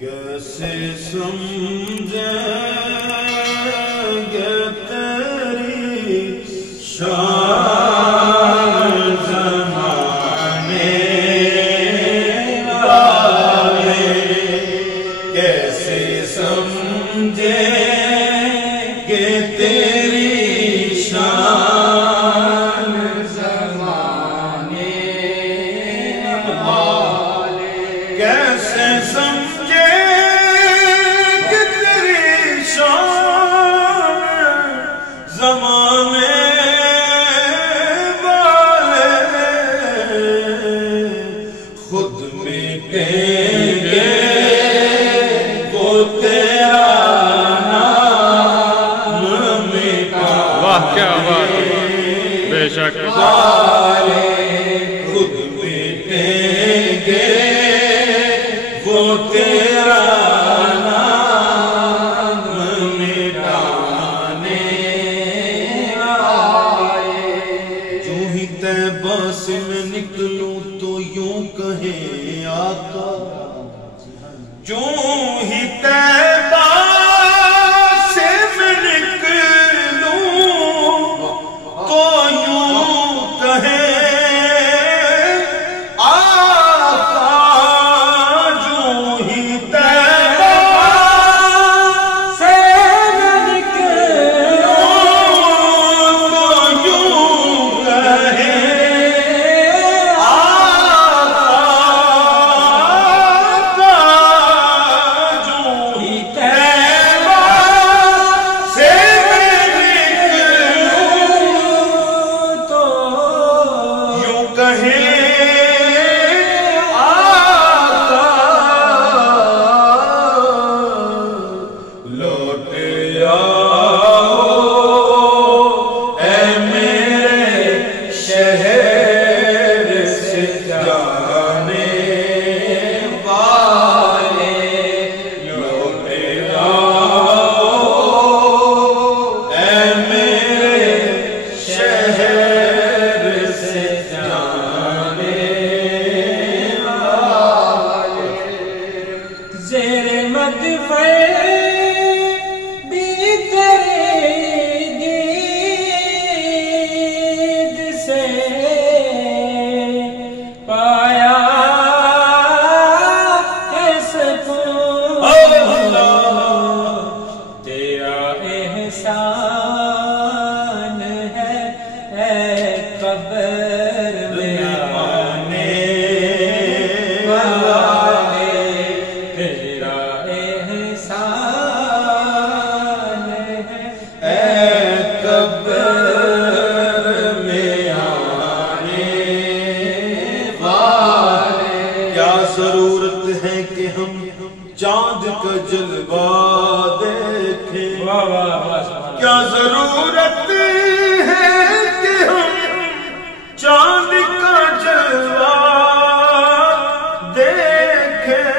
कैसे समझेंगे तेरी शान ज़माने वाले, कैसे समझेंगे तेरी शान ज़माने वाले, कैसे समझेंगे तेरी शान ज़माने वाले, खुद मिटेंगे वो तेरा नाम मिटा। वाह क्या बात है, बेशक खुद मिटेंगे वो तेरा नाम मिटाने आए। यूं ही तैबा से मैं निकलूं तो यूं कहे आका, यूं ही तैबा से मैं निकलूं तो यूं कहे आका, यूं ही तैबा से मैं निकलूं तो यूं कहे आका, यूं ही तैबा से मैं निकलूं तो यूं कहे आका, लौट आओ ऐ मेरे शहर से जाने वाले, लौट आओ ऐ मेरे शहर से जाने वाले। ज़ेरे मदफ़े भी तेरे दीद से पाया है सुकून, तेरा एहसान है ऐ कब्र में आने वाले, तेरा एहसान है ऐ कब्र में आने वाले। क्या जरूरत है कि हम चांद का जलवा देखें, क्या जरूरत है कि हम चांद का जलवा देखें,